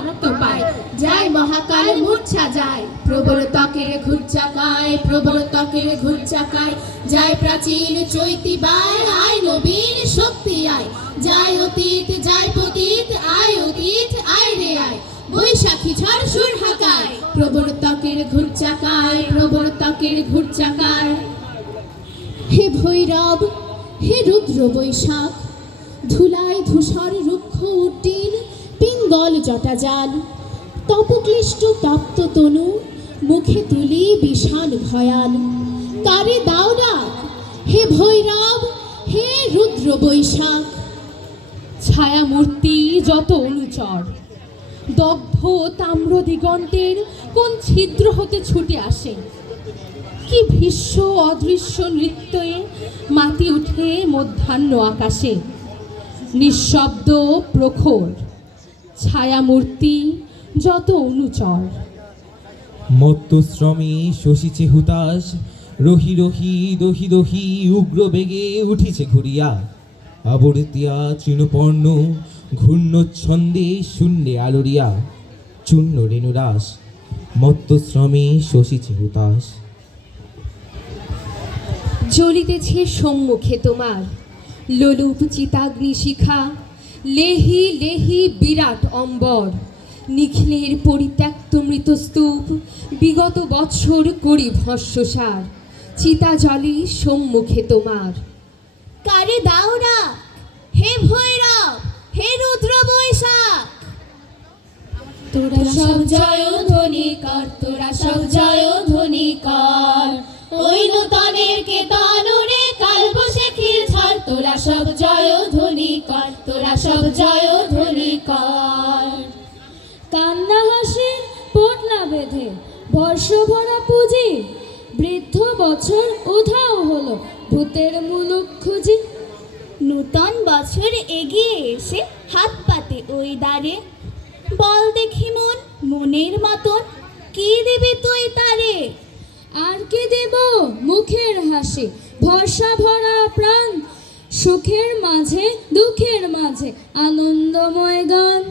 রক্ত পায়, যায় মহাকাল মূর্ছা যায়, প্রবল ত্বকের ঘুরচাকায়, প্রবল ত্বকের ঘুরচাকায়, যায় প্রাচীন চৈতি বায়, আয় নবীন শক্তি আয়, যায় অতীত যায় পতীত, আয় অতীত আয় রে আয়, বৈশাখী ঝড় সুর হাকায়, প্রবল ত্বকের ঘুরচাকায়, প্রবল ত্বকের ঘুরচাকায়। হে ভৈরব, হে রুদ্র বৈশাখ, ধুলায় ধূসর রুক্ষ উড্ডীন পিঙ্গল জটাজাল, তপক্লিষ্ট তপ্ত তনু, মুখে তুলি বিষাণ ভয়াল, কারে দাও ডাক, হে ভৈরব, হে রুদ্র বৈশাখ। ছায়ামূর্তি যত অনুচর, দগ্ধ তাম্র দিগন্তের কোন ছিদ্র হতে ছুটে আসে, কি ভীষ্ম অদৃশ্য নৃত্যে মাতি উঠে মধ্যাহ্ন আকাশে। নিঃশব্দ প্রখর ছায়ামূর্তি যত অনুচর। মত্তশ্রমে শশিছে হুতাশ, রহি রহি দহি দহি উগ্র বেগে উঠিছে ঘুরিয়া, আবর্তিয়া তৃণপর্ণ ঘূর্ণচ্ছন্দে শূন্যে আলোরিয়া, চূর্ণ রেণুরাস মত্তশ্রমে শশিছে হুতাশ। জ্বলিতেছে সম্মুখে তোমার লোলুপ চিতাগ্নি শিখা, লেহি লেহি বিরাট অম্বর, নিখিলের পরিত্যক্ত মৃতস্তূপ, বিগত বৎসর করি ভস্মসার, চিতা জলে সম্মুখে তোমার। কারে দাও ডাক, হে ভৈরব, হে রুদ্র বৈশাখ। তোরা সব জয় ধ্বনি কর, তোরা সব জয় ধ্বনি কর, ওই নূতনের কেতন রে কাল বৈশাখীর ঝড়, তোরা সব জয় ধ্বনি কর, তোরা সব জয় ধ্বনি কর। কান্না হাসি পটলা বেঁধে বর্ষ ভরা পুঁজি, বৃদ্ধ বছর উধাও হলো ভূতের মুলুক খুঁজি। নূতন বছর এগিয়ে এসে হাত পাতে ওই দ্বারে, বল দেখি মন মনের মতন কি দেবে তুই তারে। আর কি দেব মুখের হাসি, ভরসা ভরা প্রাণ, সুখের মাঝে দুঃখের মাঝে আনন্দময় গান।